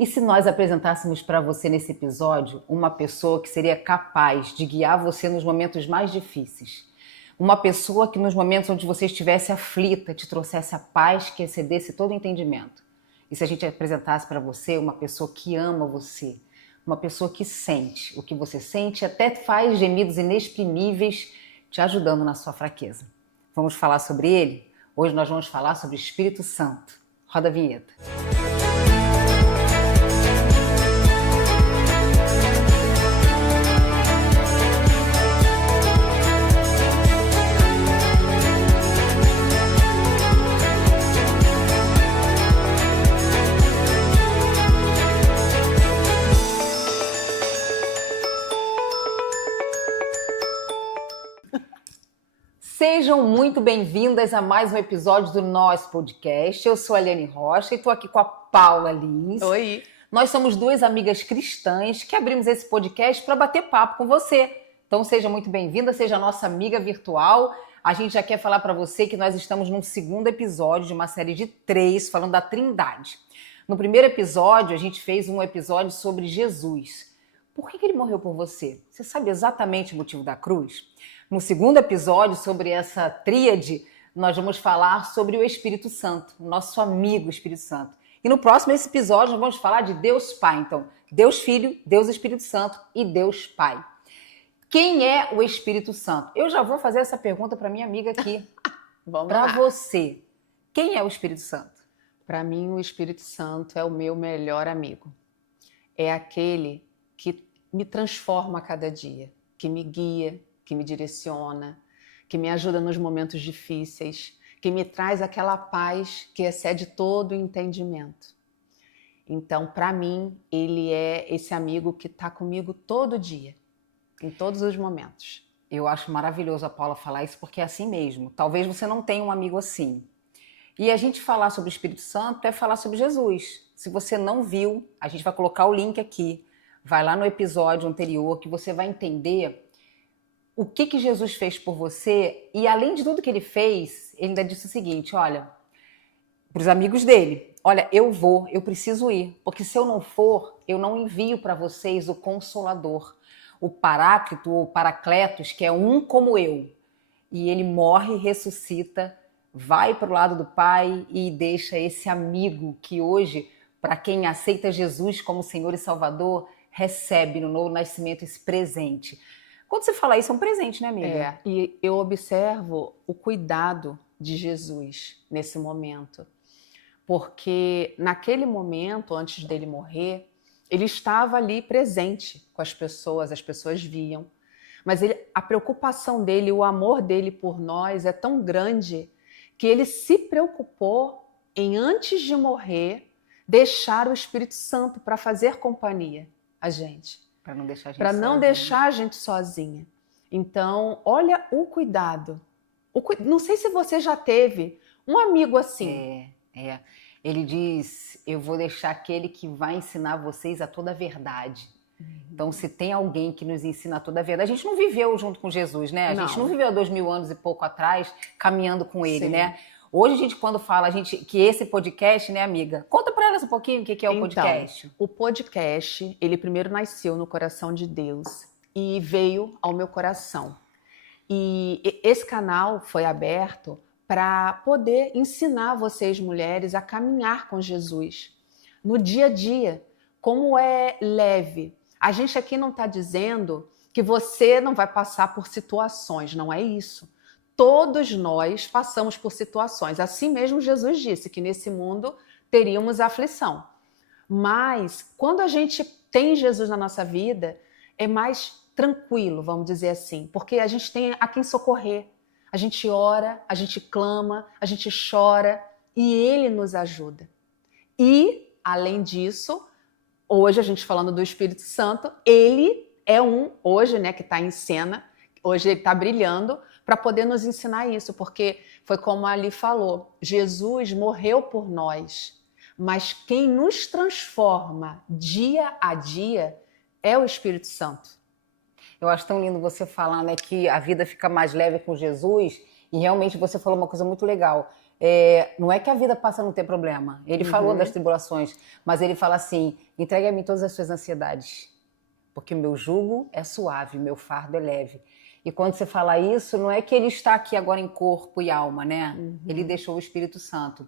E se nós apresentássemos para você nesse episódio uma pessoa que seria capaz de guiar você nos momentos mais difíceis? Uma pessoa que nos momentos onde você estivesse aflita te trouxesse a paz que excedesse todo entendimento? E se a gente apresentasse para você uma pessoa que ama você, uma pessoa que sente o que você sente e até faz gemidos inexprimíveis te ajudando na sua fraqueza? Vamos falar sobre ele? Hoje nós vamos falar sobre o Espírito Santo. Roda a vinheta. Sejam muito bem-vindas a mais um episódio do nosso podcast. Eu sou a Eliane Rocha e estou aqui com a Paula Lins. Oi! Nós somos duas amigas cristãs que abrimos esse podcast para bater papo com você. Então seja muito bem-vinda, seja a nossa amiga virtual. A gente já quer falar para você que nós estamos num segundo episódio de uma série de 3, falando da Trindade. No primeiro episódio, a gente fez um episódio sobre Jesus. Por que ele morreu por você? Você sabe exatamente o motivo da cruz? No segundo episódio, sobre essa tríade, nós vamos falar sobre o Espírito Santo, o nosso amigo Espírito Santo. E no próximo episódio, nós vamos falar de Deus Pai. Então, Deus Filho, Deus Espírito Santo e Deus Pai. Quem é o Espírito Santo? Eu já vou fazer essa pergunta para minha amiga aqui. Vamos Para lá. você, quem é o Espírito Santo? Para mim, o Espírito Santo é o meu melhor amigo. É aquele que me transforma a cada dia, que me guia, que me direciona, que me ajuda nos momentos difíceis, que me traz aquela paz que excede todo o entendimento. Então, para mim, ele é esse amigo que está comigo todo dia, em todos os momentos. Eu acho maravilhoso a Paula falar isso, porque é assim mesmo. Talvez você não tenha um amigo assim. E a gente falar sobre o Espírito Santo é falar sobre Jesus. Se você não viu, a gente vai colocar o link aqui. Vai lá no episódio anterior que você vai entender o que Jesus fez por você. E além de tudo que ele fez, ele ainda disse o seguinte, olha, para os amigos dele, olha, eu preciso ir, porque se eu não for, eu não envio para vocês o Consolador, o Paráclito ou Paracletos, que é um como eu. E ele morre, ressuscita, vai para o lado do Pai e deixa esse amigo que hoje, para quem aceita Jesus como Senhor e Salvador, recebe no novo nascimento esse presente. Quando você fala isso, é um presente, né, amiga? E eu observo o cuidado de Jesus nesse momento. Porque naquele momento, antes dele morrer, ele estava ali presente com as pessoas viam. Mas a preocupação dele, o amor dele por nós é tão grande que ele se preocupou em, antes de morrer, deixar o Espírito Santo para fazer companhia a gente. Para não deixar a gente Para não sozinha. deixar a gente sozinha. Então, olha o cuidado. Não sei se você já teve um amigo assim. Ele diz, eu vou deixar aquele que vai ensinar vocês a toda a verdade. Então, se tem alguém que nos ensina toda a verdade, a gente não viveu junto com Jesus, né? A gente não viveu há 2000 anos e pouco atrás caminhando com ele, Sim. né? Hoje a gente, quando fala que esse podcast, né, amiga? Conta para elas um pouquinho o que é o podcast. O podcast, ele primeiro nasceu no coração de Deus e veio ao meu coração. E esse canal foi aberto para poder ensinar vocês, mulheres, a caminhar com Jesus no dia a dia, como é leve. A gente aqui não está dizendo que você não vai passar por situações, não é isso. Todos nós passamos por situações. Assim mesmo Jesus disse que nesse mundo teríamos aflição. Mas quando a gente tem Jesus na nossa vida, é mais tranquilo, vamos dizer assim, porque a gente tem a quem socorrer. A gente ora, a gente clama, a gente chora e ele nos ajuda. E, além disso, hoje a gente falando do Espírito Santo, ele é hoje, né, que está em cena, hoje ele está brilhando para poder nos ensinar isso, porque foi como a Ali falou, Jesus morreu por nós, mas quem nos transforma dia a dia é o Espírito Santo. Eu acho tão lindo você falar, né, que a vida fica mais leve com Jesus, e realmente você falou uma coisa muito legal. não é que a vida passa a não ter problema. Ele falou das tribulações, mas ele fala assim, entregue a mim todas as suas ansiedades, porque meu jugo é suave, meu fardo é leve. E quando você fala isso, não é que ele está aqui agora em corpo e alma, né? Ele deixou o Espírito Santo.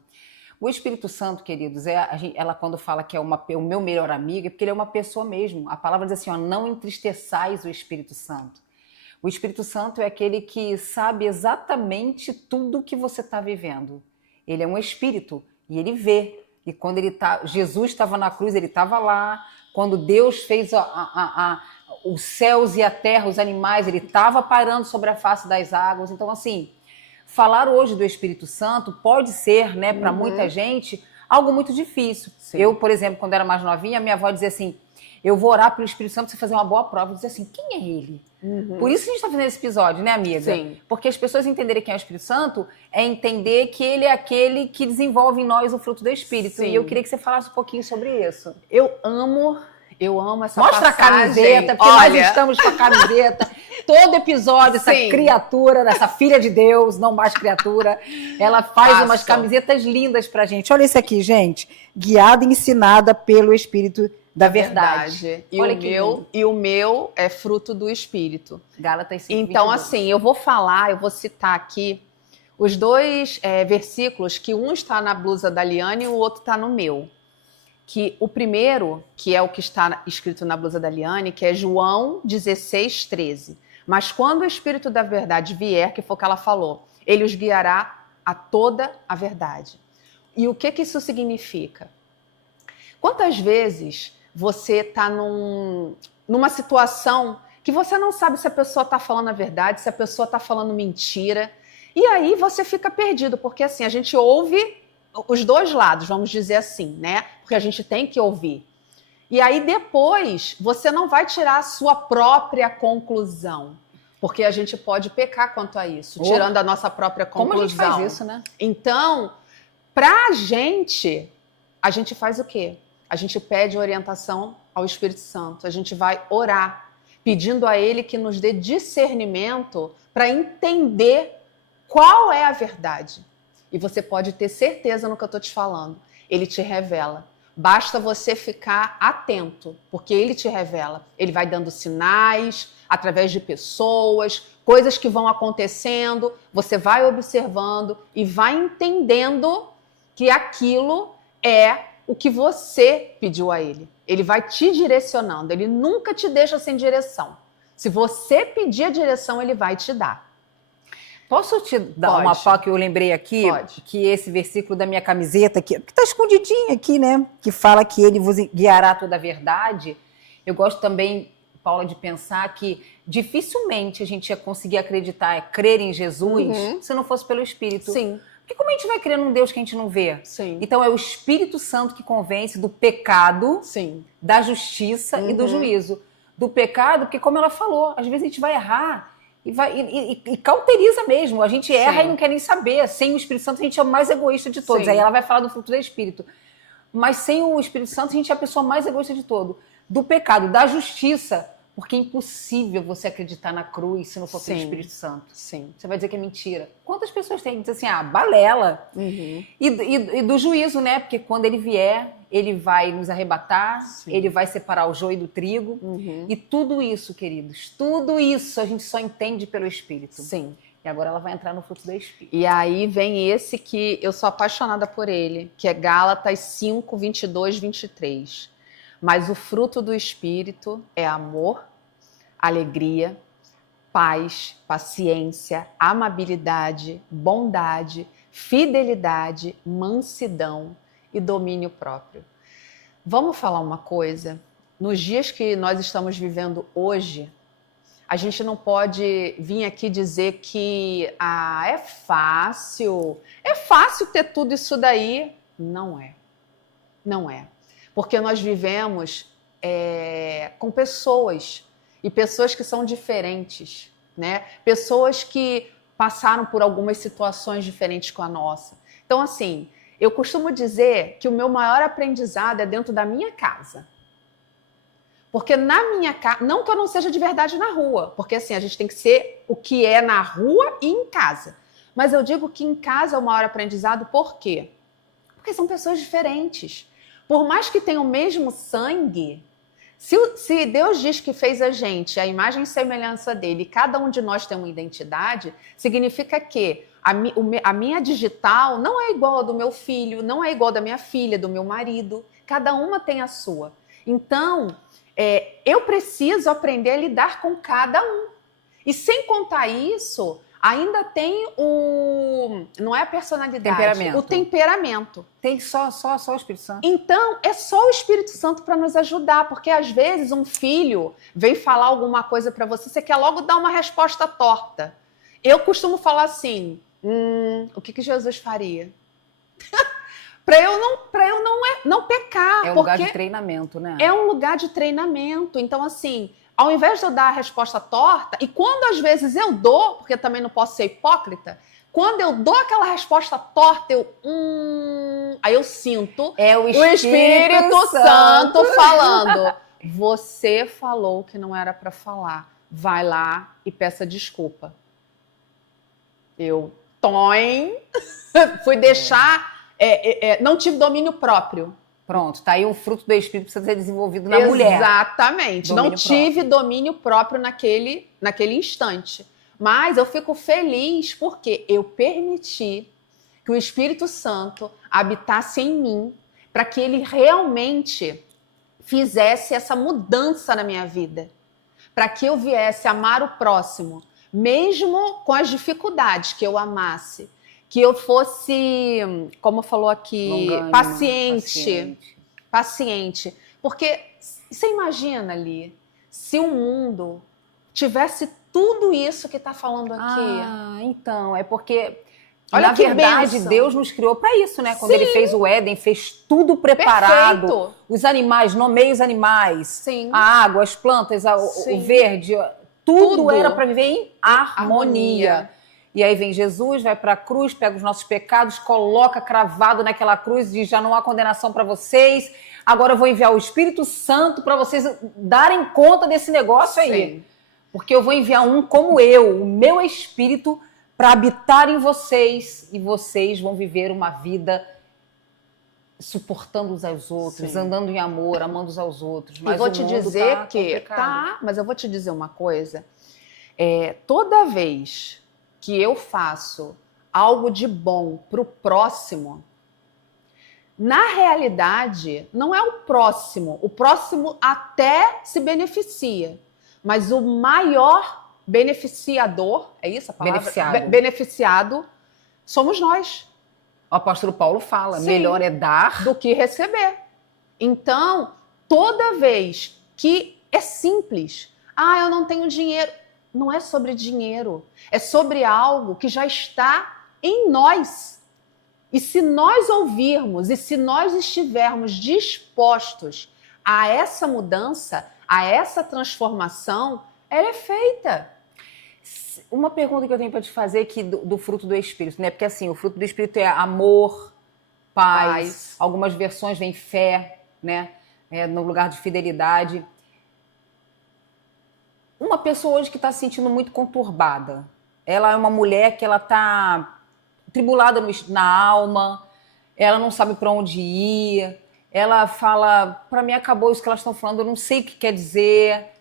O Espírito Santo, queridos, ela quando fala que é o meu melhor amigo, é porque ele é uma pessoa mesmo. A palavra diz assim, ó, não entristeçais o Espírito Santo. O Espírito Santo é aquele que sabe exatamente tudo que você está vivendo. Ele é um espírito e ele vê. E quando Jesus estava na cruz, ele estava lá. Quando Deus fez os céus e a terra, os animais, ele estava pairando sobre a face das águas. Então, assim, falar hoje do Espírito Santo pode ser, né, para muita gente, algo muito difícil. Sim. Eu, por exemplo, quando era mais novinha, minha avó dizia assim, eu vou orar pelo Espírito Santo para você fazer uma boa prova. Eu dizia assim, quem é ele? Por isso que a gente está fazendo esse episódio, né, amiga? Sim. Porque as pessoas entenderem quem é o Espírito Santo é entender que ele é aquele que desenvolve em nós o fruto do Espírito. Sim. E eu queria que você falasse um pouquinho sobre isso. Eu amo essa Mostra passagem. A camiseta, porque nós estamos com a camiseta. Todo episódio, essa criatura, essa filha de Deus, não mais criatura, ela faz umas camisetas lindas pra gente. Olha esse aqui, gente. Guiada e ensinada pelo Espírito da verdade. E o meu é fruto do Espírito. Gálatas 5:22. Então, assim, eu vou citar aqui os dois versículos, que um está na blusa da Liane e o outro está no meu. Que o primeiro, que é o que está escrito na blusa da Liane, que é João 16:13. Mas quando o Espírito da verdade vier, que foi o que ela falou, ele os guiará a toda a verdade. E o que isso significa? Quantas vezes você está numa situação que você não sabe se a pessoa está falando a verdade, se a pessoa está falando mentira, e aí você fica perdido, porque assim, a gente ouve os dois lados, vamos dizer assim, né? Porque a gente tem que ouvir. E aí depois você não vai tirar a sua própria conclusão, porque a gente pode pecar quanto a isso, tirando a nossa própria conclusão. Como a gente faz isso, né? Então, a gente faz o quê? A gente pede orientação ao Espírito Santo, a gente vai orar, pedindo a Ele que nos dê discernimento para entender qual é a verdade. E você pode ter certeza no que eu estou te falando. Ele te revela. Basta você ficar atento, porque ele te revela. Ele vai dando sinais através de pessoas, coisas que vão acontecendo, você vai observando e vai entendendo que aquilo é o que você pediu a ele. Ele vai te direcionando, ele nunca te deixa sem direção. Se você pedir a direção, ele vai te dar. Posso te dar uma pau que eu lembrei aqui? Pode. Que esse versículo da minha camiseta, que está escondidinho aqui, né? Que fala que ele vos guiará toda a verdade. Eu gosto também, Paula, de pensar que dificilmente a gente ia conseguir acreditar, crer em Jesus, se não fosse pelo Espírito. Sim. Porque como a gente vai crer num Deus que a gente não vê? Sim. Então é o Espírito Santo que convence do pecado, sim, da justiça e do juízo. Do pecado, porque como ela falou, às vezes a gente vai errar e cauteriza mesmo. A gente erra e não quer nem saber. Sem o Espírito Santo a gente é o mais egoísta de todos. Aí ela vai falar do fruto do Espírito. Mas sem o Espírito Santo a gente é a pessoa mais egoísta de todo. Do pecado, da justiça, porque é impossível você acreditar na cruz se não for pelo Espírito Santo. Sim. Você vai dizer que é mentira. Quantas pessoas têm que dizer assim, balela? E do juízo, né? Porque quando ele vier, ele vai nos arrebatar, ele vai separar o joio do trigo. E tudo isso, queridos, tudo isso a gente só entende pelo Espírito. Sim. E agora ela vai entrar no fruto do Espírito. E aí vem esse que eu sou apaixonada por ele, que é Gálatas 5, 22, 23. Mas o fruto do Espírito é amor, alegria, paz, paciência, amabilidade, bondade, fidelidade, mansidão e domínio próprio. Vamos falar uma coisa? Nos dias que nós estamos vivendo hoje, a gente não pode vir aqui dizer que é fácil ter tudo isso daí. Não é. Não é. Porque nós vivemos com pessoas, e pessoas que são diferentes, né? Pessoas que passaram por algumas situações diferentes com a nossa. Então, assim, eu costumo dizer que o meu maior aprendizado é dentro da minha casa. Porque na minha casa, não que eu não seja de verdade na rua, porque assim, a gente tem que ser o que é na rua e em casa. Mas eu digo que em casa é o maior aprendizado, por quê? Porque são pessoas diferentes. Por mais que tenham o mesmo sangue, se Deus diz que fez a gente, a imagem e semelhança dele, e cada um de nós tem uma identidade, significa que a minha digital não é igual a do meu filho, não é igual da minha filha, do meu marido. Cada uma tem a sua. Então, eu preciso aprender a lidar com cada um. E sem contar isso, ainda tem não é a personalidade, o temperamento. Tem só o Espírito Santo. Então, é só o Espírito Santo para nos ajudar, porque às vezes um filho vem falar alguma coisa para você, você quer logo dar uma resposta torta. Eu costumo falar assim, o que Jesus faria? para eu não pecar. É um lugar de treinamento, né? É um lugar de treinamento. Então, assim, ao invés de eu dar a resposta torta, e quando às vezes eu dou, porque também não posso ser hipócrita, quando eu dou aquela resposta torta, aí eu sinto o Espírito Santo falando. Você falou que não era para falar. Vai lá e peça desculpa. Eu fui deixar, não tive domínio próprio. Pronto, tá aí um fruto do Espírito que precisa ser desenvolvido na mulher. Exatamente. Não tive domínio próprio naquele instante. Mas eu fico feliz porque eu permiti que o Espírito Santo habitasse em mim para que ele realmente fizesse essa mudança na minha vida. Para que eu viesse amar o próximo, mesmo com as dificuldades, que eu amasse. Que eu fosse, como falou aqui, paciente. Porque você imagina ali, se o mundo tivesse tudo isso que está falando aqui. Então, é porque, olha, na verdade, bênção. Deus nos criou para isso, né? Quando ele fez o Éden, fez tudo preparado. Perfeito. Os animais, nomeia os animais. Sim. A água, as plantas, o verde, tudo era para viver em harmonia. E aí vem Jesus, vai para a cruz, pega os nossos pecados, coloca cravado naquela cruz e diz, já não há condenação para vocês. Agora eu vou enviar o Espírito Santo para vocês darem conta desse negócio aí. Sim. Porque eu vou enviar um como eu, o meu Espírito, para habitar em vocês. E vocês vão viver uma vida suportando uns aos outros, andando em amor, amando uns aos outros. Mas eu vou te dizer mas eu vou te dizer uma coisa. Toda vez que eu faço algo de bom para o próximo, na realidade, não é o próximo até se beneficia, mas o maior beneficiador, é isso a palavra? Beneficiado somos nós. O apóstolo Paulo fala, melhor é dar do que receber. Então, toda vez que é simples, eu não tenho dinheiro, não é sobre dinheiro, é sobre algo que já está em nós. E se nós ouvirmos e se nós estivermos dispostos a essa mudança, a essa transformação, ela é feita. Uma pergunta que eu tenho para te fazer aqui do fruto do Espírito, né? Porque assim, o fruto do Espírito é amor, paz. Algumas versões vem fé, né? No lugar de fidelidade. Uma pessoa hoje que está se sentindo muito conturbada, ela é uma mulher que ela está tribulada na alma, ela não sabe para onde ir, ela fala, para mim acabou isso que elas estão falando, eu não sei o que quer dizer.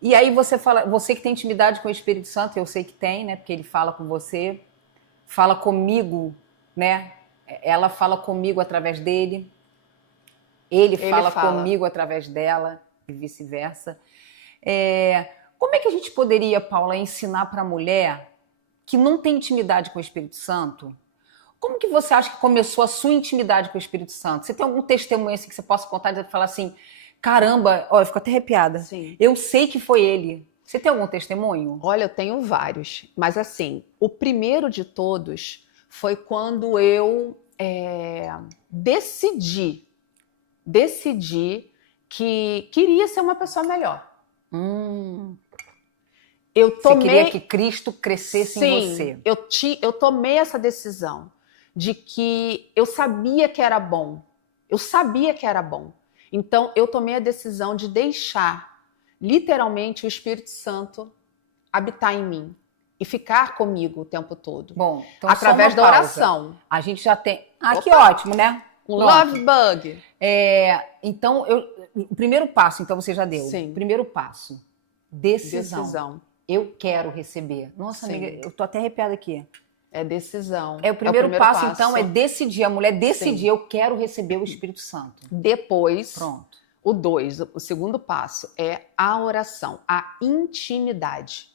E aí você fala, você que tem intimidade com o Espírito Santo, eu sei que tem, né? Porque ele fala com você, fala comigo, né? Ela fala comigo através dele, ele fala comigo através dela e vice-versa. Como é que a gente poderia, Paula, ensinar para a mulher que não tem intimidade com o Espírito Santo? Como que você acha que começou a sua intimidade com o Espírito Santo? Você tem algum testemunho assim que você possa contar e falar assim, caramba, eu fico até arrepiada. Sim. Eu sei que foi ele. Você tem algum testemunho? Olha, eu tenho vários. Mas assim, o primeiro de todos foi quando eu decidi que queria ser uma pessoa melhor. Você queria que Cristo crescesse em você? Eu tomei essa decisão de que eu sabia que era bom. Então, eu tomei a decisão de deixar, literalmente, o Espírito Santo habitar em mim. e ficar comigo o tempo todo. Bom, então através só da uma pausa. oração. A gente já tem... Ah, que Opa. ótimo, né? Um Pronto. love bug. Então, o primeiro passo, então, você já deu. Sim. Primeiro passo, decisão. Decisão. Eu quero receber. Nossa, Sim. amiga, eu tô até arrepiada aqui. É decisão. O primeiro passo, então, é decidir. A mulher decidir, Sim. eu quero receber o Espírito Santo. Depois, Pronto. o 2, o segundo passo, é a oração, a intimidade.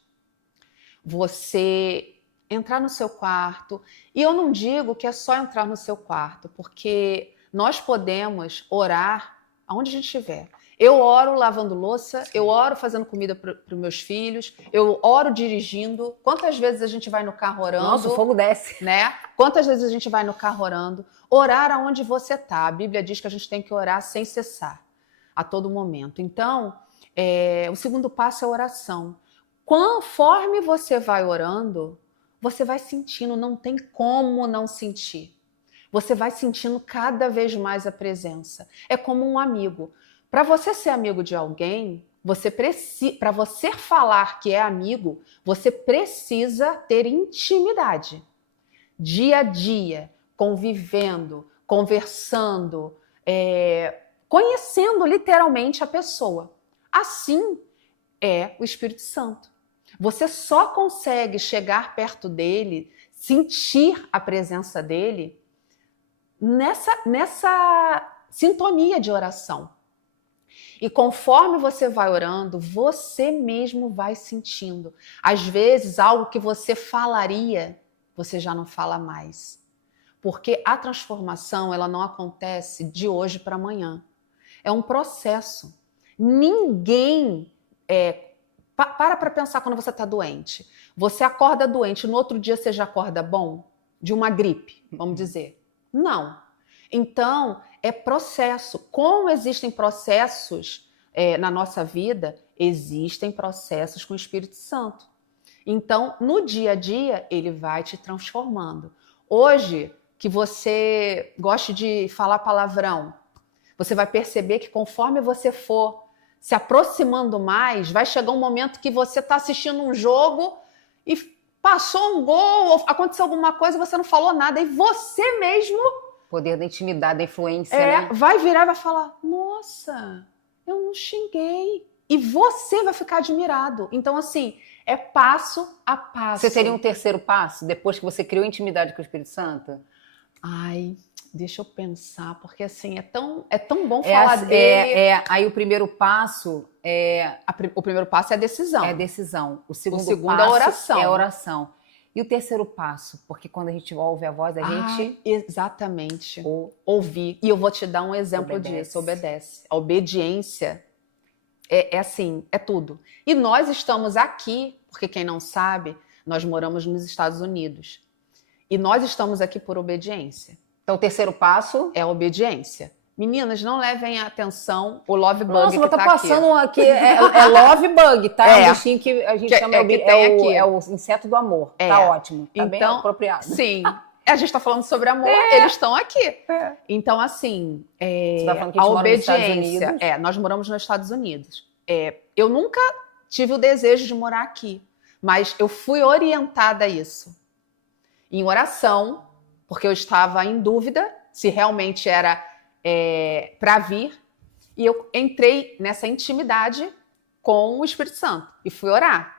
Você entrar no seu quarto, e eu não digo que é só entrar no seu quarto, porque nós podemos orar aonde a gente estiver. Eu oro lavando louça, eu oro fazendo comida para os meus filhos, eu oro dirigindo. Quantas vezes a gente vai no carro orando? Nossa, o fogo desce. Né? Quantas vezes a gente vai no carro orando? Orar aonde você está. A Bíblia diz que a gente tem que orar sem cessar, a todo momento. Então, o segundo passo é a oração. Conforme você vai orando, você vai sentindo, não tem como não sentir. Você vai sentindo cada vez mais a presença. É como um amigo. Para você ser amigo de alguém, para você falar que é amigo, você precisa ter intimidade. Dia a dia, convivendo, conversando, conhecendo literalmente a pessoa. Assim é o Espírito Santo. Você só consegue chegar perto dele, sentir a presença dele nessa sintonia de oração. E conforme você vai orando, você mesmo vai sentindo. Às vezes, algo que você falaria, você já não fala mais. Porque a transformação, ela não acontece de hoje para amanhã. É um processo. Ninguém... Para pensar quando você está doente. Você acorda doente, no outro dia você já acorda bom? De uma gripe, vamos dizer. Não. Então, é processo. Como existem processos na nossa vida, existem processos com o Espírito Santo. Então, no dia a dia, ele vai te transformando. Hoje, que você goste de falar palavrão, você vai perceber que conforme você for se aproximando mais, vai chegar um momento que você está assistindo um jogo e passou um gol, ou aconteceu alguma coisa, você não falou nada, e você mesmo... Poder da intimidade, da influência, né? Vai virar e vai falar, nossa, eu não xinguei. E você vai ficar admirado. Então, assim, é passo a passo. Você teria um terceiro passo, depois que você criou intimidade com o Espírito Santo? Ai, deixa eu pensar, porque assim, é tão bom falar dele. Aí o primeiro passo O primeiro passo é a decisão. É a decisão. O segundo passo é a oração. É a oração. E o terceiro passo? Porque quando a gente ouve a voz, a gente... Exatamente. Ouvir. E eu vou te dar um exemplo disso. Obedece. A obediência assim, é tudo. E nós estamos aqui, porque quem não sabe, nós moramos nos Estados Unidos. E nós estamos aqui por obediência. Então, o terceiro passo é a obediência. Meninas, não levem a atenção o love bug. Nossa, que tá passando aqui. É love bug, tá? É um bichinho que a gente chama é o inseto do amor. Tá ótimo. Tá bem apropriado. Sim. A gente tá falando sobre amor, eles estão aqui. Então, assim, Você tá falando que a obediência. Nós moramos nos Estados Unidos. Eu nunca tive o desejo de morar aqui, mas eu fui orientada a isso. Em oração, porque eu estava em dúvida se realmente era para vir, e eu entrei nessa intimidade com o Espírito Santo e fui orar.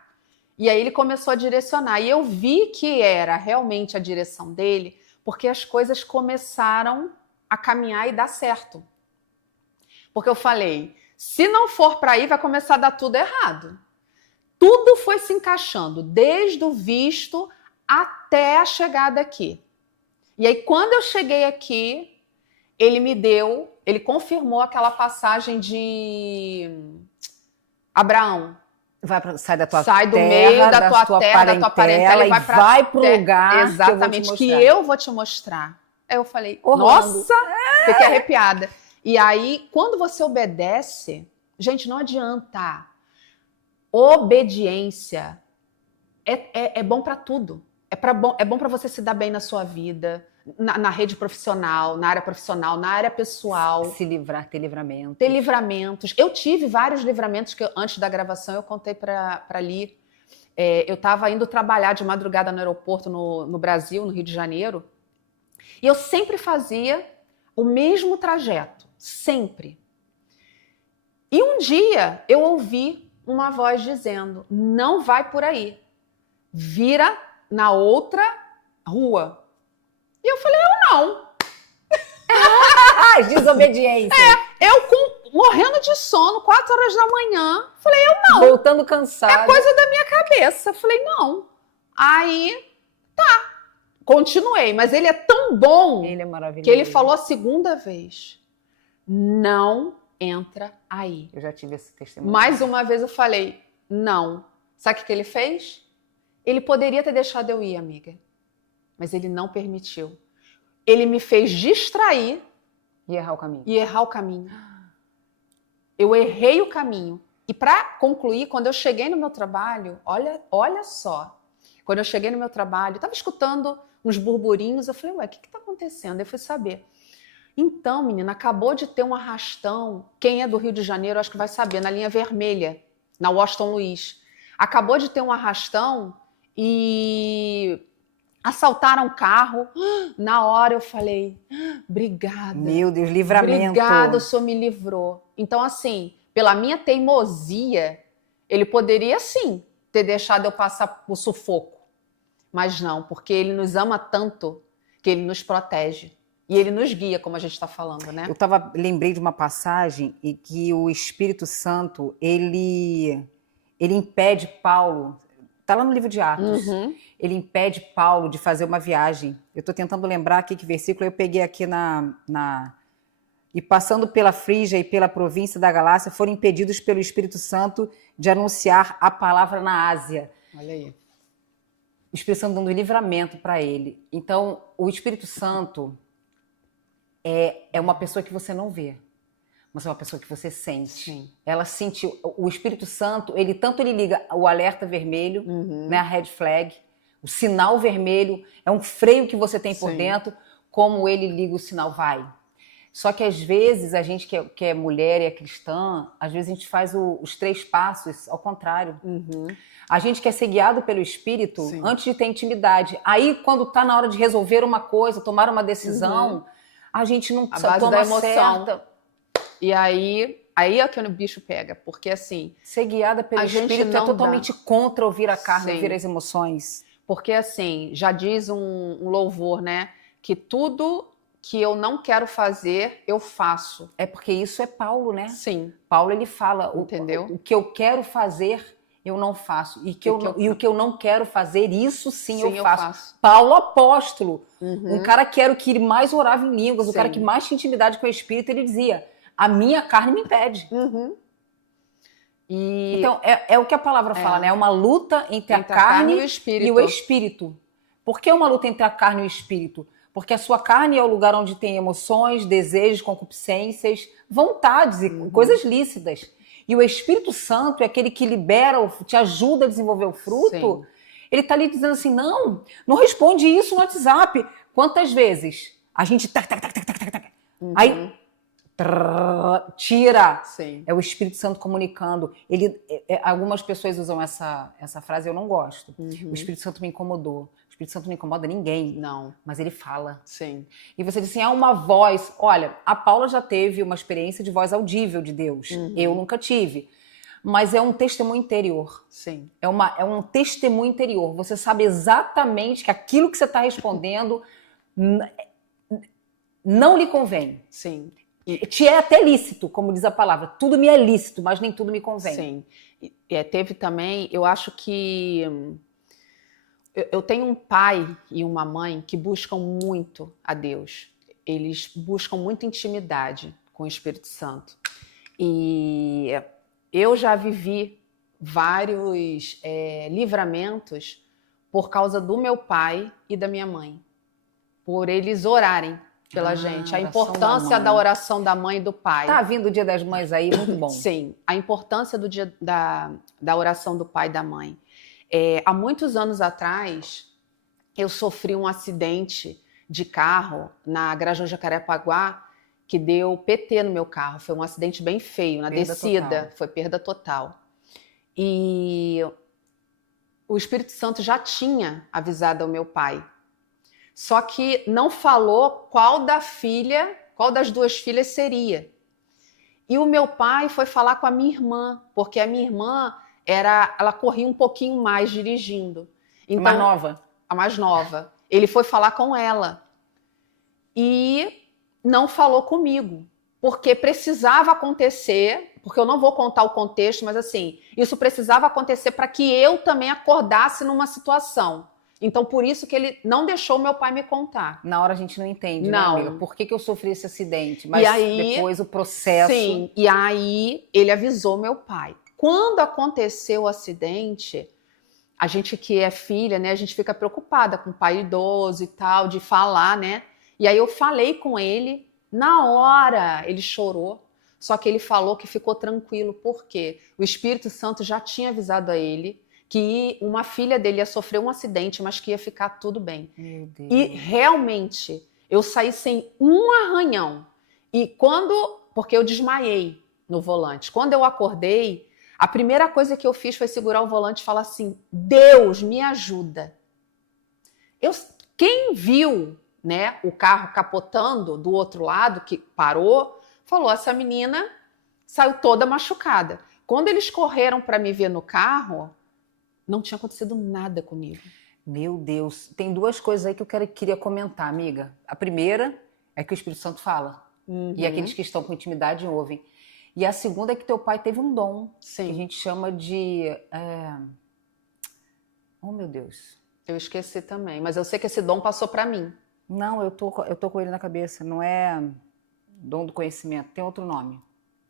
E aí ele começou a direcionar, e eu vi que era realmente a direção dele, porque as coisas começaram a caminhar e dar certo. Porque eu falei, se não for para ir, vai começar a dar tudo errado. Tudo foi se encaixando, desde o visto até a chegada aqui. E aí, quando eu cheguei aqui, ele confirmou aquela passagem de Abraão. Sai da tua Sai do terra, meio da tua terra, da tua parentela, e vai pro lugar exatamente, que eu vou te mostrar. Aí eu falei, Orlando. Nossa, fiquei arrepiada. E aí, quando você obedece, gente, não adianta. Obediência é bom para tudo. É bom para você se dar bem na sua vida, na rede profissional, na área pessoal. Se livrar, ter livramento. Ter livramentos. Eu tive vários livramentos que antes da gravação eu contei para Li. Eu estava indo trabalhar de madrugada no aeroporto no Brasil, no Rio de Janeiro, e eu sempre fazia o mesmo trajeto, sempre. E um dia eu ouvi uma voz dizendo, não vai por aí, vira na outra rua. E eu falei, eu não. Desobediência. Morrendo de sono, 4 horas da manhã, falei, eu não. Voltando cansada. É coisa da minha cabeça. Falei, não. Aí, continuei. Mas ele é tão bom Ele é maravilhoso. que ele falou a segunda vez, não entra aí. Eu já tive esse testemunho. Mais uma vez eu falei, não. Sabe o que ele fez? Ele poderia ter deixado eu ir, amiga. Mas ele não permitiu. Ele me fez distrair E errar o caminho. e errar o caminho. Eu errei o caminho. E para concluir, quando eu cheguei no meu trabalho, olha só. Quando eu cheguei no meu trabalho, eu estava escutando uns burburinhos, eu falei, ué, o que está acontecendo? Eu fui saber. Então, menina, acabou de ter um arrastão. Quem é do Rio de Janeiro, acho que vai saber, na linha vermelha, na Washington Luiz. Acabou de ter um arrastão e assaltaram o carro. Na hora eu falei, obrigada. Meu Deus, livramento. Obrigada, o senhor me livrou. Então, assim, pela minha teimosia, ele poderia, sim, ter deixado eu passar por sufoco. Mas não, porque ele nos ama tanto que ele nos protege. E ele nos guia, como a gente está falando, né? Lembrei de uma passagem em que o Espírito Santo, ele impede Paulo, está lá no livro de Atos, ele impede Paulo de fazer uma viagem. Eu estou tentando lembrar aqui que versículo eu peguei aqui E passando pela Frígia e pela província da Galácia, foram impedidos pelo Espírito Santo de anunciar a palavra na Ásia. Olha aí. O Espírito Santo dando livramento para ele. Então, o Espírito Santo é uma pessoa que você não vê, mas é uma pessoa que você sente. Sim. Ela sentiu. O Espírito Santo, ele liga o alerta vermelho, né, a red flag, o sinal vermelho, é um freio que você tem por Sim. dentro, como ele liga o sinal vai. Só que às vezes a gente que é mulher e é cristã, às vezes a gente faz os 3 passos ao contrário. A gente quer ser guiado pelo Espírito Sim. antes de ter intimidade. Aí, quando está na hora de resolver uma coisa, tomar uma decisão, a gente não A base toma da emoção. certa. E aí é que o bicho pega. Porque, assim, Ser guiada pelo A gente Espírito é não totalmente contra ouvir a carne, Sim. ouvir as emoções. Porque, assim, já diz um louvor, né? Que tudo que eu não quero fazer, eu faço. É porque isso é Paulo, né? Sim. Paulo, ele fala, Entendeu? o que eu quero fazer, eu não faço. E o que eu não quero fazer, isso sim, eu faço. Paulo, apóstolo, um cara que era o que mais orava em línguas, o cara que mais tinha intimidade com o Espírito, ele dizia, a minha carne me impede. E Então, é o que a palavra fala, né? É uma luta entre a carne e o espírito. Por que uma luta entre a carne e o espírito? Porque a sua carne é o lugar onde tem emoções, desejos, concupiscências, vontades e coisas lícitas. E o Espírito Santo é aquele que libera, te ajuda a desenvolver o fruto. Sim. Ele está ali dizendo assim, não responde isso no WhatsApp. Quantas vezes a gente... Aí... tira. Sim. É o Espírito Santo comunicando. Algumas pessoas usam essa frase, eu não gosto. O Espírito Santo me incomodou. O Espírito Santo não incomoda ninguém. Não. Mas ele fala. Sim. E você diz assim, há uma voz. Olha, a Paula já teve uma experiência de voz audível de Deus. Eu nunca tive. Mas é um testemunho interior. Sim. É um testemunho interior. Você sabe exatamente que aquilo que você está respondendo não lhe convém. Sim. Te é até lícito, como diz a palavra. Tudo me é lícito, mas nem tudo me convém. Sim. Teve também, eu acho que... Eu tenho um pai e uma mãe que buscam muito a Deus. Eles buscam muita intimidade com o Espírito Santo. E eu já vivi vários livramentos por causa do meu pai e da minha mãe. Por eles orarem pela gente. A importância da oração da mãe e do pai. Tá vindo o Dia das Mães aí, muito bom. Sim, a importância do dia da oração do pai e da mãe. Há muitos anos atrás, eu sofri um acidente de carro na Grajão Jacarepaguá que deu PT no meu carro. Foi um acidente bem feio, na descida. Foi perda total. E o Espírito Santo já tinha avisado ao meu pai. Só que não falou qual das duas filhas seria. E o meu pai foi falar com a minha irmã, porque a minha irmã ela corria um pouquinho mais dirigindo. Então, mais nova? A mais nova. Ele foi falar com ela. E não falou comigo, porque precisava acontecer, porque eu não vou contar o contexto, mas assim, isso precisava acontecer para que eu também acordasse numa situação. Então, por isso que ele não deixou meu pai me contar. Na hora a gente não entende, não. Né, amiga? Por que eu sofri esse acidente? Mas e aí, depois o processo... Sim, e aí ele avisou meu pai. Quando aconteceu o acidente, a gente que é filha, né, a gente fica preocupada com o pai idoso e tal, de falar, né? E aí eu falei com ele, na hora ele chorou, só que ele falou que ficou tranquilo, porque o Espírito Santo já tinha avisado a ele que uma filha dele ia sofrer um acidente, mas que ia ficar tudo bem. Meu Deus. E realmente, eu saí sem um arranhão. E porque eu desmaiei no volante. Quando eu acordei, a primeira coisa que eu fiz foi segurar o volante e falar assim, Deus, me ajuda. Quem viu, né, o carro capotando do outro lado, que parou, falou, essa menina saiu toda machucada. Quando eles correram para me ver no carro, não tinha acontecido nada comigo. Meu Deus, tem duas coisas aí que eu queria comentar, amiga. A primeira é que o Espírito Santo fala. E aqueles que estão com intimidade ouvem. E a segunda é que teu pai teve um dom. Sim. Que a gente chama de... Oh, meu Deus. Eu esqueci também, mas eu sei que esse dom passou para mim. Não, eu tô com ele na cabeça. Não é dom do conhecimento, tem outro nome.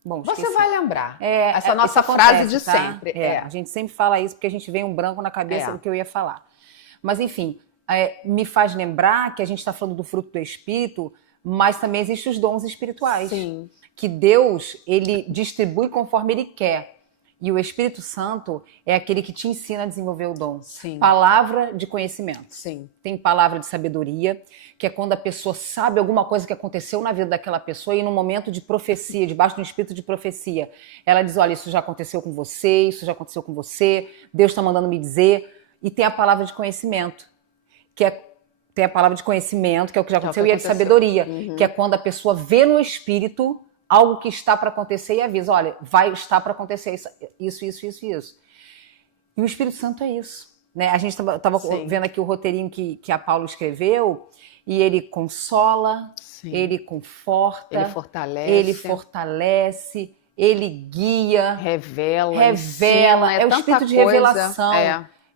Bom, você vai lembrar. Essa nossa frase de sempre. A gente sempre fala isso porque a gente vem um branco na cabeça do que eu ia falar. Mas, enfim, me faz lembrar que a gente está falando do fruto do Espírito, mas também existem os dons espirituais. Sim. Que Deus, ele distribui conforme ele quer. E o Espírito Santo é aquele que te ensina a desenvolver o dom. Sim. Palavra de conhecimento. Sim. Tem palavra de sabedoria, que é quando a pessoa sabe alguma coisa que aconteceu na vida daquela pessoa e no momento de profecia, debaixo do espírito de profecia, ela diz, olha, isso já aconteceu com você, isso já aconteceu com você, Deus está mandando me dizer. E tem a palavra de conhecimento, tem a palavra de conhecimento, que é o que já aconteceu, e a de sabedoria, que é quando a pessoa vê no espírito algo que está para acontecer e avisa, olha, vai estar para acontecer isso. E o Espírito Santo é isso. Né? A gente estava vendo aqui o roteirinho que a Paula escreveu, e ele consola, Sim. ele conforta, ele fortalece, ele guia, revela, ensina, é o espírito de revelação.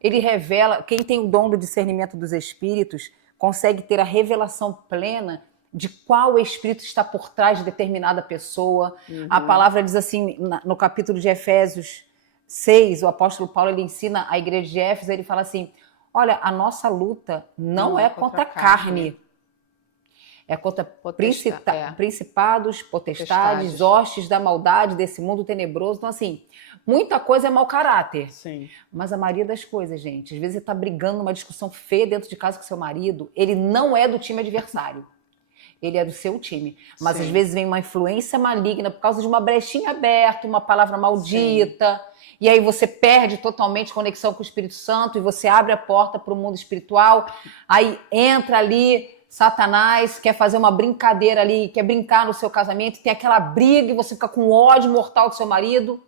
Ele revela, quem tem o dom do discernimento dos espíritos consegue ter a revelação plena de qual espírito está por trás de determinada pessoa. A palavra diz assim, no capítulo de Efésios 6, o apóstolo Paulo ele ensina a igreja de Éfeso, ele fala assim, olha, a nossa luta não é contra a carne. É contra principados, potestades, hostes da maldade desse mundo tenebroso. Então, assim, muita coisa é mau caráter. Sim. Mas a maioria das coisas, gente, às vezes você está brigando numa discussão feia dentro de casa com seu marido, ele não é do time adversário. Ele é do seu time. Mas, às vezes, vem uma influência maligna por causa de uma brechinha aberta, uma palavra maldita. Sim. E aí você perde totalmente conexão com o Espírito Santo e você abre a porta para o mundo espiritual. Aí entra ali Satanás, quer fazer uma brincadeira ali, quer brincar no seu casamento, tem aquela briga e você fica com ódio mortal do seu marido.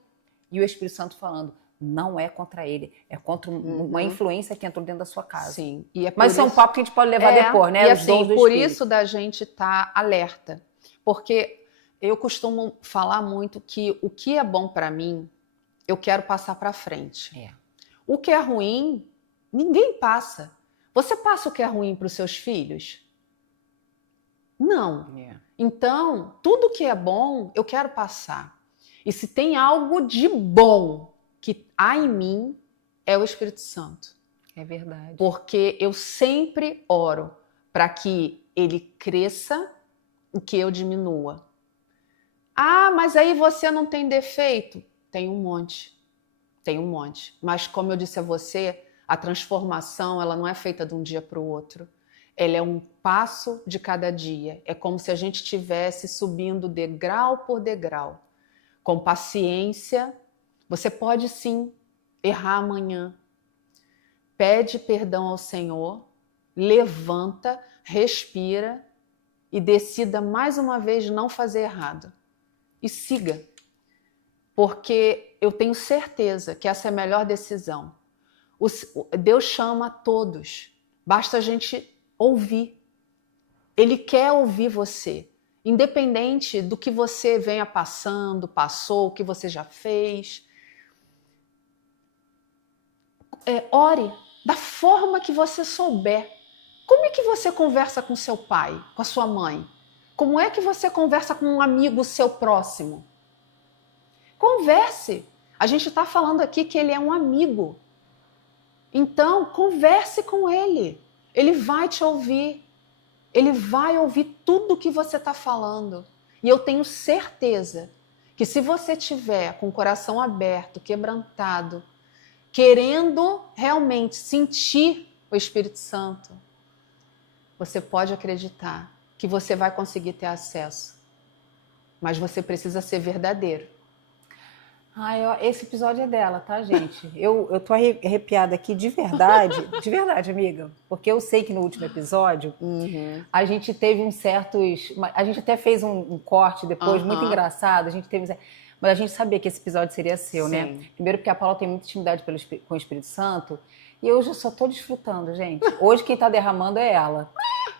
E o Espírito Santo falando, não é contra ele, é contra uma influência que entrou dentro da sua casa. Sim. Mas isso é um papo que a gente pode levar depois, né? E assim, por isso da gente estar alerta. Porque eu costumo falar muito que o que é bom para mim, eu quero passar para frente. O que é ruim, ninguém passa. Você passa o que é ruim para os seus filhos? Não. Então, tudo que é bom, eu quero passar. E se tem algo de bom que há em mim, é o Espírito Santo. É verdade. Porque eu sempre oro para que ele cresça e que eu diminua. Ah, mas aí você não tem defeito? Tem um monte. Tem um monte. Mas como eu disse a você, a transformação ela não é feita de um dia para o outro. Ela é um passo de cada dia. É como se a gente estivesse subindo degrau por degrau. Com paciência, você pode sim errar amanhã. pede perdão ao Senhor, levanta, respira e decida mais uma vez não fazer errado. E siga. Porque eu tenho certeza que essa é a melhor decisão. Deus chama a todos. Basta a gente ouvir. Ele quer ouvir você. Independente do que você venha passou, o que você já fez. Ore da forma que você souber. Como é que você conversa com seu pai, com a sua mãe? Como é que você conversa com um amigo seu próximo? Converse. A gente está falando aqui que ele é um amigo. Então, converse com ele. Ele vai te ouvir. Ele vai ouvir tudo que você está falando. E eu tenho certeza que se você tiver com o coração aberto, quebrantado, querendo realmente sentir o Espírito Santo, você pode acreditar que você vai conseguir ter acesso. Mas você precisa ser verdadeiro. Esse episódio é dela, tá, gente? Eu tô arrepiada aqui de verdade, amiga. Porque eu sei que no último episódio a gente teve a gente até fez um corte depois, muito engraçado. Mas a gente sabia que esse episódio seria seu, Sim. né? Primeiro porque a Paula tem muita intimidade com o Espírito Santo. E hoje eu só tô desfrutando, gente. Hoje quem tá derramando é ela.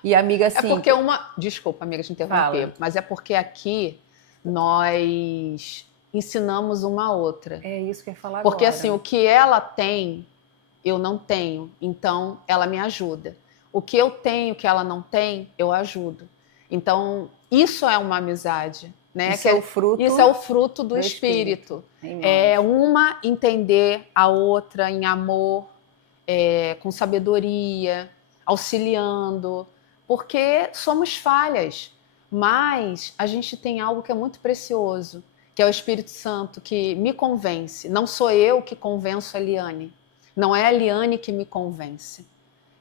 E amiga, assim... É porque Desculpa, amiga, te interromper. Fala. Mas é porque aqui nós ensinamos uma a outra. É isso que eu ia falar porque agora. assim, o que ela tem, eu não tenho. Então, ela me ajuda. O que eu tenho, que ela não tem, eu ajudo. Então, isso é uma amizade. Né? Isso é o fruto do Espírito. É uma entender a outra em amor, com sabedoria, auxiliando, porque somos falhas, mas a gente tem algo que é muito precioso, que é o Espírito Santo, que me convence. Não sou eu que convenço a Liane, não é a Liane que me convence.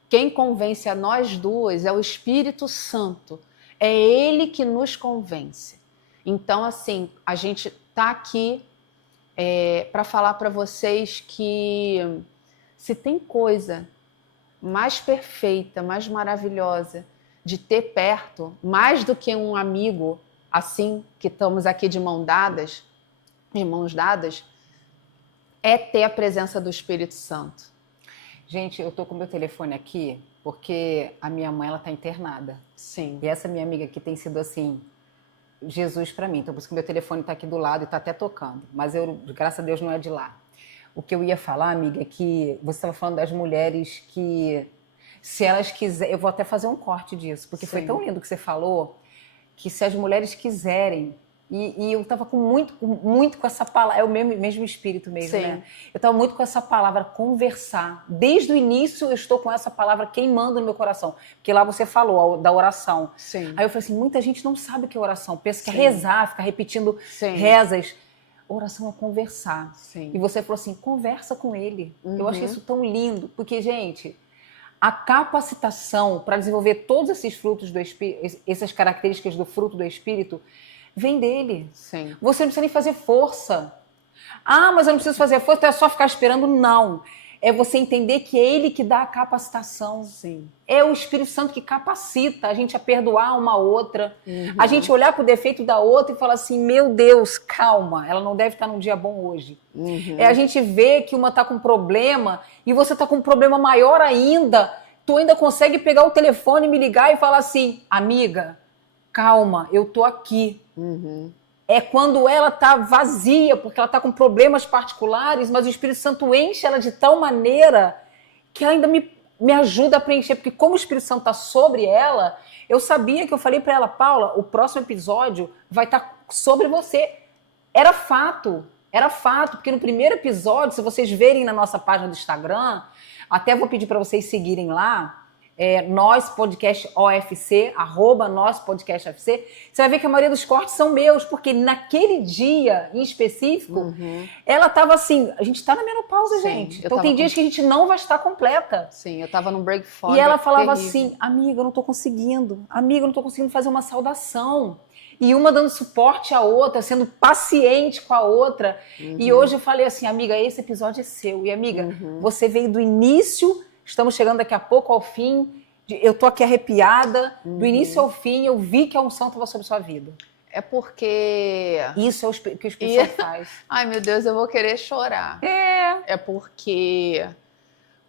Quem convence a nós duas é o Espírito Santo, é Ele que nos convence. Então, assim, a gente está aqui para falar para vocês que se tem coisa mais perfeita, mais maravilhosa de ter perto, mais do que um amigo, assim, que estamos aqui de mãos dadas, é ter a presença do Espírito Santo. Gente, eu tô com meu telefone aqui porque a minha mãe, ela tá internada. Sim. E essa minha amiga aqui tem sido assim... Jesus para mim, então por isso que meu telefone está aqui do lado e está até tocando, mas graças a Deus, não é de lá. O que eu ia falar, amiga, é que você estava falando das mulheres que, se elas quiserem, eu vou até fazer um corte disso, porque foi tão lindo que você falou, que se as mulheres quiserem, e eu estava muito com essa palavra, é o mesmo espírito mesmo, né? Eu estava muito com essa palavra, conversar. Desde o início eu estou com essa palavra queimando no meu coração, porque lá você falou da oração. Sim. Aí eu falei assim, muita gente não sabe o que é oração, pensa que é rezar, ficar repetindo rezas. Oração é conversar. Sim. E você falou assim, conversa com ele. Eu acho isso tão lindo, porque, gente, a capacitação para desenvolver todos esses frutos do Espírito, essas características do fruto do Espírito, vem dele. Sim. Você não precisa nem fazer força. Ah, mas eu não preciso fazer força, então é só ficar esperando. Não. É você entender que é ele que dá a capacitação. Sim. É o Espírito Santo que capacita a gente a perdoar uma outra. A gente olhar para o defeito da outra e falar assim, meu Deus, calma, ela não deve estar num dia bom hoje. É a gente ver que uma está com problema e você está com um problema maior ainda. Tu ainda consegue pegar o telefone, me ligar e falar assim, amiga, calma, eu tô aqui. É quando ela tá vazia, porque ela tá com problemas particulares, mas o Espírito Santo enche ela de tal maneira que ela ainda me ajuda a preencher, porque como o Espírito Santo tá sobre ela, eu sabia que eu falei para ela, Paula, o próximo episódio vai estar sobre você. Era fato, porque no primeiro episódio, se vocês verem na nossa página do Instagram, até vou pedir para vocês seguirem lá, Nós Podcast OFC, @Nós Podcast OFC, você vai ver que a maioria dos cortes são meus, porque naquele dia em específico, ela tava assim, a gente tá na menopausa, gente. Então tem dias que a gente não vai estar completa. Sim, eu tava num break fora. E ela falava assim, amiga, eu não tô conseguindo fazer uma saudação. E uma dando suporte à outra, sendo paciente com a outra. E hoje eu falei assim, amiga, esse episódio é seu. E amiga, você veio do início Estamos chegando daqui a pouco ao fim. Eu tô aqui arrepiada. Do início ao fim, eu vi que a unção estava sobre sua vida. É porque... Isso é o que o Espírito Santo faz. Ai, meu Deus, eu vou querer chorar. É. É porque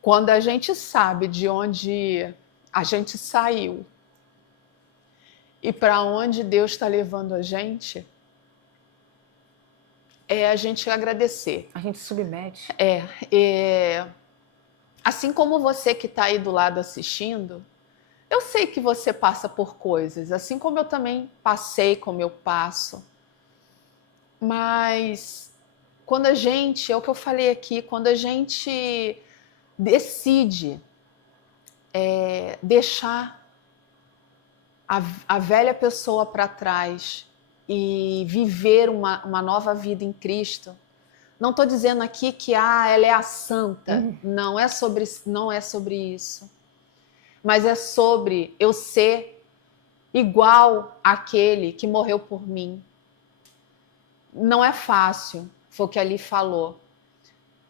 quando a gente sabe de onde a gente saiu e para onde Deus está levando a gente, é a gente agradecer. A gente submete. Assim como você que está aí do lado assistindo, eu sei que você passa por coisas, assim como eu também passei, como eu passo. Mas quando a gente, é o que eu falei aqui, quando a gente decide deixar a velha pessoa para trás e viver uma nova vida em Cristo, não estou dizendo aqui que ela é a santa, não é sobre isso, mas é sobre eu ser igual àquele que morreu por mim. Não é fácil, foi o que ali falou.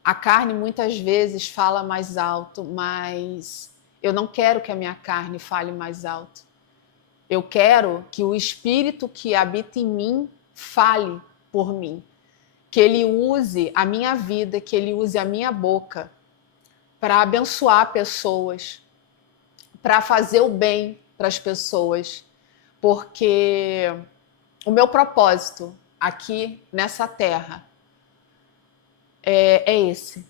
A carne muitas vezes fala mais alto, mas eu não quero que a minha carne fale mais alto. Eu quero que o Espírito que habita em mim fale por mim. Que ele use a minha vida, que ele use a minha boca para abençoar pessoas, para fazer o bem para as pessoas. Porque o meu propósito aqui nessa terra é esse.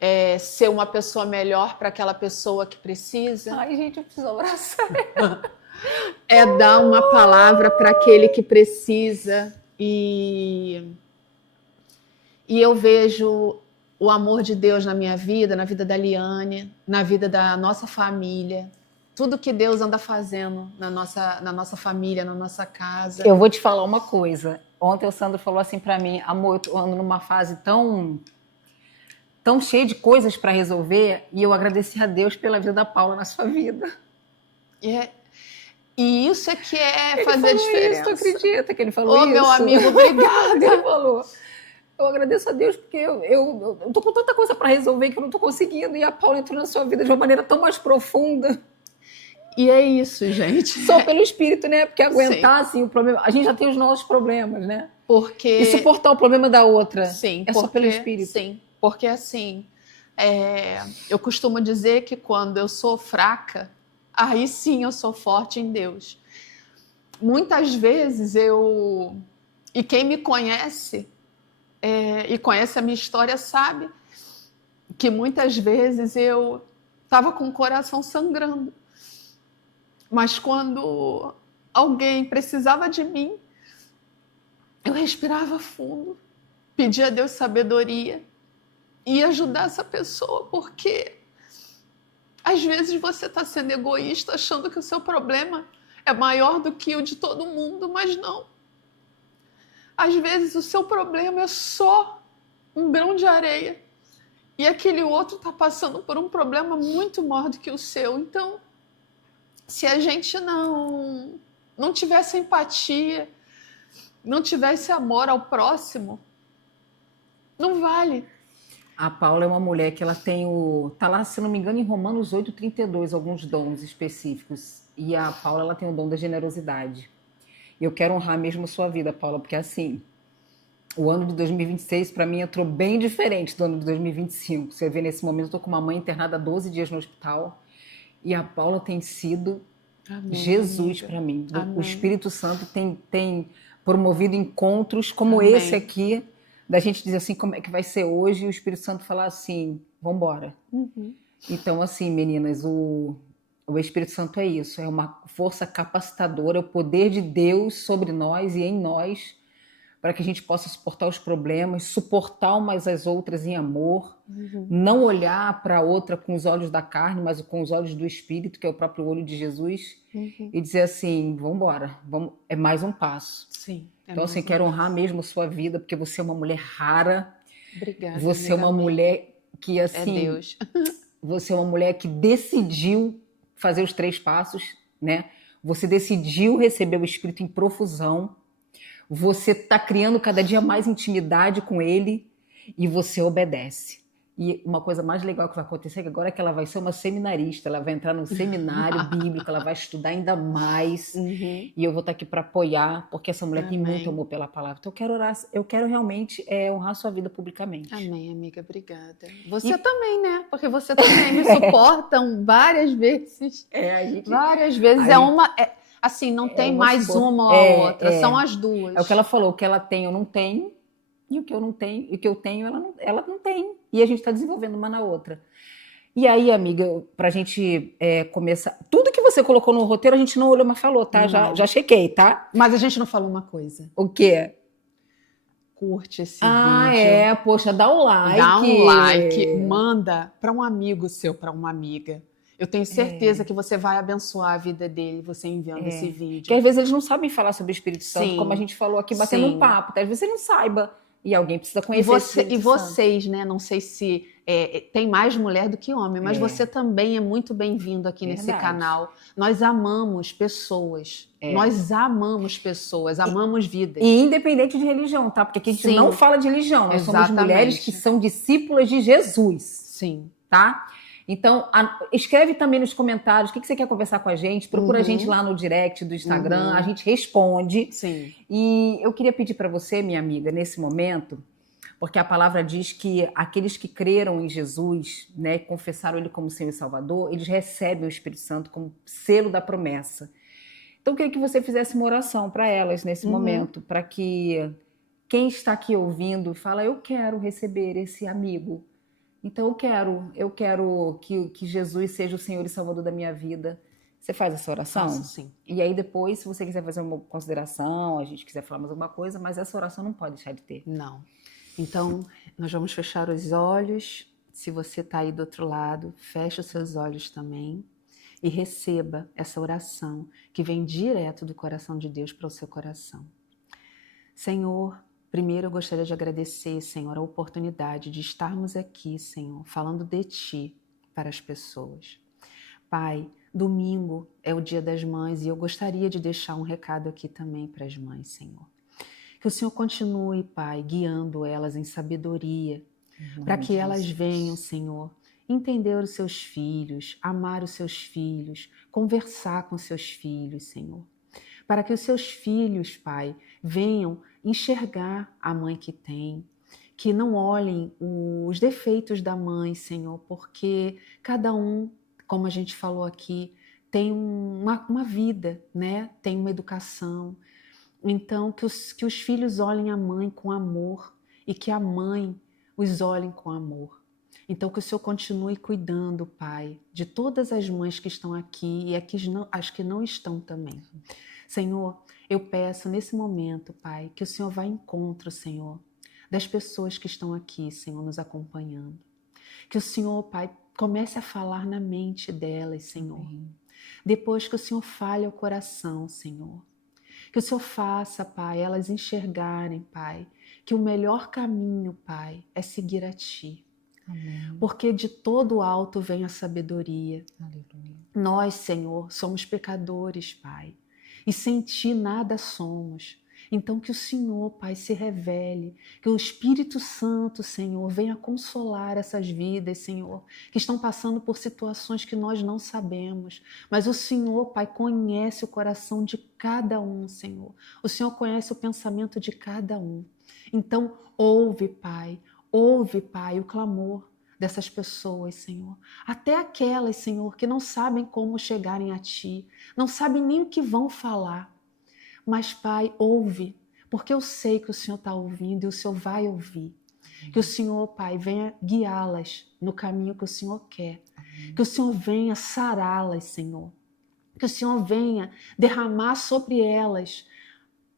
É ser uma pessoa melhor para aquela pessoa que precisa. Ai, gente, eu preciso abraçar. É dar uma palavra para aquele que precisa. E eu vejo o amor de Deus na minha vida, na vida da Liane, na vida da nossa família. Tudo que Deus anda fazendo na nossa família, na nossa casa. Eu vou te falar uma coisa. Ontem o Sandro falou assim para mim, amor, eu tô ando numa fase tão cheia de coisas para resolver, e eu agradeci a Deus pela vida da Paula na sua vida. E isso é que é Ele fazer a diferença. Isso, tu acredita que ele falou isso? Ô, meu amigo, obrigada. Ele falou, eu agradeço a Deus porque eu tô com tanta coisa para resolver que eu não tô conseguindo, e a Paula entrou na sua vida de uma maneira tão mais profunda. E é isso, gente. Só pelo Espírito, né? Porque aguentar, assim, o problema... A gente já tem os nossos problemas, né? E suportar o problema da outra. Sim, só pelo Espírito. Sim, porque assim, eu costumo dizer que quando eu sou fraca, aí sim eu sou forte em Deus. Muitas vezes e quem me conhece e conhece a minha história sabe que muitas vezes eu estava com o coração sangrando. Mas quando alguém precisava de mim, eu respirava fundo, pedia a Deus sabedoria e ajudar essa pessoa, porque às vezes você está sendo egoísta, achando que o seu problema é maior do que o de todo mundo, mas não. Às vezes o seu problema é só um grão de areia e aquele outro está passando por um problema muito maior do que o seu. Então, se a gente não tivesse empatia, não tivesse amor ao próximo, não vale. A Paula é uma mulher que ela tem tá lá, se não me engano, em Romanos 8:32, alguns dons específicos. E a Paula, ela tem o dom da generosidade. E eu quero honrar mesmo a sua vida, Paula, porque assim, o ano de 2026 para mim entrou bem diferente do ano de 2025. Você vê, nesse momento, eu tô com uma mãe internada há 12 dias no hospital. E a Paula tem sido Jesus para mim. Amém. O Espírito Santo tem promovido encontros como Amém. Esse aqui, da gente dizer assim, como é que vai ser hoje, e o Espírito Santo falar assim, vamos embora. Então, assim, meninas, o Espírito Santo é isso, é uma força capacitadora, é o poder de Deus sobre nós e em nós, para que a gente possa suportar os problemas, suportar umas às outras em amor, não olhar para a outra com os olhos da carne, mas com os olhos do Espírito, que é o próprio olho de Jesus, e dizer assim, vamos embora, é mais um passo. Sim. Então, assim, quero honrar mesmo a sua vida, porque você é uma mulher rara. Obrigada. Você é uma mulher que, assim... É Deus. Você é uma mulher que decidiu fazer os 3 passos, né? Você decidiu receber o Espírito em profusão. Você está criando cada dia mais intimidade com Ele e você obedece. E uma coisa mais legal que vai acontecer agora é que ela vai ser uma seminarista, ela vai entrar num seminário bíblico, ela vai estudar ainda mais. Uhum. E eu vou estar aqui para apoiar, porque essa mulher tem Amém. muito amor pela palavra. Então eu quero orar, eu quero realmente honrar sua vida publicamente. Amém, amiga, obrigada. Você também, né? Porque você também me suportam várias vezes. Várias vezes. Assim, não tem mais uma ou a outra, são as duas. É o que ela falou, o que ela tem eu não tenho, e o que eu não tenho, e o que eu tenho ela não tem. E a gente está desenvolvendo uma na outra. E aí, amiga, pra gente começar... Tudo que você colocou no roteiro, a gente não olhou, mas falou, tá? Já chequei, tá? Mas a gente não falou uma coisa. O quê? Curte esse vídeo. Poxa, dá um like. Dá um like, manda para um amigo seu, para uma amiga. Eu tenho certeza que você vai abençoar a vida dele, você enviando esse vídeo. Porque às vezes eles não sabem falar sobre o Espírito Santo, Sim. como a gente falou aqui, batendo um papo. Às vezes ele não saiba. E alguém precisa conhecer e vocês, né? Não sei se tem mais mulher do que homem, mas você também é muito bem-vindo aqui nesse canal. Nós amamos pessoas. Nós amamos pessoas, amamos vidas. E independente de religião, tá? Porque aqui a gente não fala de religião. Nós somos mulheres que são discípulas de Jesus. Sim. Tá? Então, escreve também nos comentários o que você quer conversar com a gente. Procura a gente lá no direct do Instagram. A gente responde. Sim. E eu queria pedir para você, minha amiga, nesse momento, porque a palavra diz que aqueles que creram em Jesus, né, confessaram Ele como Senhor e Salvador, eles recebem o Espírito Santo como selo da promessa. Então, eu queria que você fizesse uma oração para elas nesse momento, para que quem está aqui ouvindo fala, eu quero receber esse amigo. Então eu quero que Jesus seja o Senhor e Salvador da minha vida. Você faz essa oração? Faço, sim. E aí depois, se você quiser fazer uma consideração, a gente quiser falar mais alguma coisa, mas essa oração não pode deixar de ter. Não. Então, nós vamos fechar os olhos. Se você está aí do outro lado, feche os seus olhos também e receba essa oração que vem direto do coração de Deus para o seu coração. Senhor, primeiro eu gostaria de agradecer, Senhor, a oportunidade de estarmos aqui, Senhor, falando de Ti para as pessoas. Pai, domingo é o Dia das Mães e eu gostaria de deixar um recado aqui também para as mães, Senhor. Que o Senhor continue, Pai, guiando elas em sabedoria, para que elas venham, Senhor, entender os seus filhos, amar os seus filhos, conversar com seus filhos, Senhor. Para que os seus filhos, Pai, venham enxergar a mãe que tem, que não olhem os defeitos da mãe, Senhor, porque cada um, como a gente falou aqui, tem uma vida, né? Tem uma educação. Então, que os filhos olhem a mãe com amor e que a mãe os olhem com amor. Então, que o Senhor continue cuidando, Pai, de todas as mães que estão aqui e as que não estão também. Senhor, eu peço nesse momento, Pai, que o Senhor vá em encontro, Senhor, das pessoas que estão aqui, Senhor, nos acompanhando. Que o Senhor, Pai, comece a falar na mente delas, Senhor. Amém. Depois que o Senhor fale ao coração, Senhor. Que o Senhor faça, Pai, elas enxergarem, Pai, que o melhor caminho, Pai, é seguir a Ti. Amém. Porque de todo alto vem a sabedoria. Aleluia. Nós, Senhor, somos pecadores, Pai, e sem Ti nada somos. Então que o Senhor, Pai, se revele, que o Espírito Santo, Senhor, venha consolar essas vidas, Senhor, que estão passando por situações que nós não sabemos. Mas o Senhor, Pai, conhece o coração de cada um, Senhor. O Senhor conhece o pensamento de cada um. Então ouve, Pai, o clamor dessas pessoas, Senhor. Até aquelas, Senhor, que não sabem como chegarem a Ti, não sabem nem o que vão falar. Mas, Pai, ouve, porque eu sei que o Senhor está ouvindo e o Senhor vai ouvir. Que o Senhor, Pai, venha guiá-las no caminho que o Senhor quer. Que o Senhor venha sará-las, Senhor. Que o Senhor venha derramar sobre elas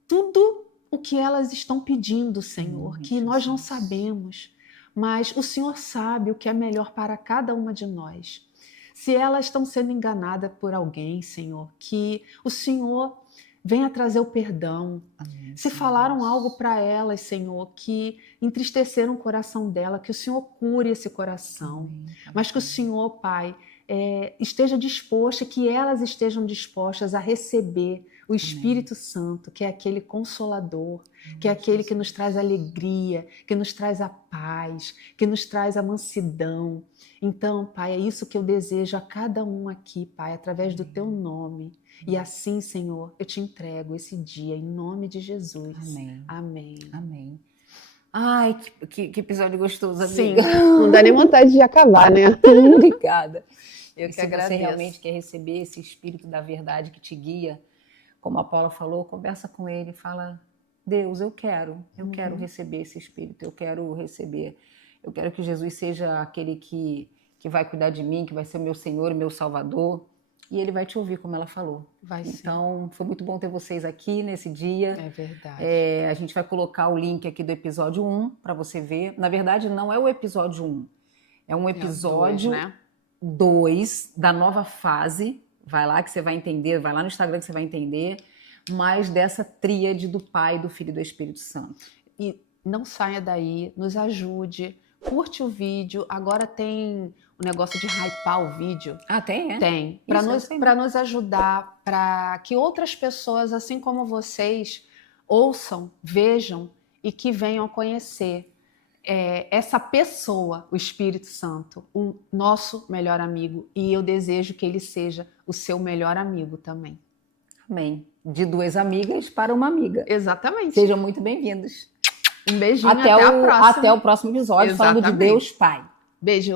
tudo o que elas estão pedindo, Senhor, que nós não sabemos. Mas o Senhor sabe o que é melhor para cada uma de nós. Se elas estão sendo enganadas por alguém, Senhor, que o Senhor venha trazer o perdão. Amém, se falaram algo para elas, Senhor, que entristeceram o coração dela, que o Senhor cure esse coração. Amém. Mas que o Senhor, Pai, esteja disposto, que elas estejam dispostas a receber O Espírito Santo, que é aquele consolador, que é aquele que nos traz alegria, que nos traz a paz, que nos traz a mansidão. Então, Pai, é isso que eu desejo a cada um aqui, Pai, através do Teu nome. E assim, Senhor, eu te entrego esse dia, em nome de Jesus. Amém. Amém. Amém. Ai, que episódio gostoso, Sim, amiga. não dá nem vontade de acabar, né? Obrigada. Eu E que se agradeço. você realmente quer receber esse Espírito da verdade que te guia, como a Paula falou, conversa com ele, fala, Deus, eu quero receber esse Espírito, eu quero que Jesus seja aquele que vai cuidar de mim, que vai ser o meu Senhor e meu Salvador, e ele vai te ouvir, como ela falou. Então, foi muito bom ter vocês aqui nesse dia. É verdade. A gente vai colocar o link aqui do episódio 1 para você ver. Na verdade, não é o episódio 1, é um episódio 2 da nova fase. Vai lá que você vai entender, vai lá no Instagram que você vai entender, mais dessa tríade do Pai, do Filho e do Espírito Santo. E não saia daí, nos ajude, curte o vídeo. Agora tem o negócio de hypar o vídeo. Ah, tem, é? Tem. Para nos ajudar, para que outras pessoas, assim como vocês, ouçam, vejam e que venham a conhecer essa pessoa, o Espírito Santo, o nosso melhor amigo. E eu desejo que ele seja o seu melhor amigo também. Amém. De 2 amigas para uma amiga. Exatamente. Sejam muito bem-vindos. Um beijinho, até a próxima. Até o próximo episódio, Exatamente. falando de Deus Pai. Beijo.